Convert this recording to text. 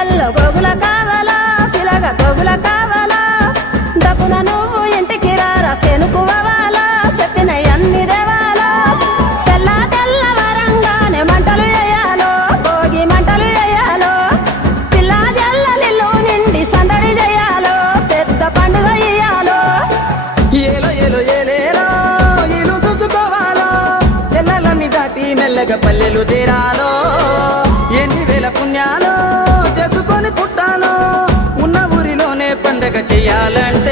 yellow Gogula కావాలా పిలగా గోగుల కావాలా డబ్బున నువ్వు ఇంటికి రారా సెనుకువాలా చెప్పిన అన్ని దేవాలా తెల్లవారంగానే మంటలు వేయాలో భోగి మంటలు వేయాలో పిల్ల జల్లలిల్లు నిండి సందడి చేయాలో పెద్ద పండుగ ఇయ్యాలో ఏలో ఏలో ఏలేలో ఇల్లు చూసుకోవాలో ఎల్లలన్నీ దాటి మెల్లగా పల్లెలు తీరాలో ఎన్ని వేల పుణ్యాలో చేసుకొని పుట్టాలో ఉన్న ఊరిలోనే పండగ చెయ్యాలంటే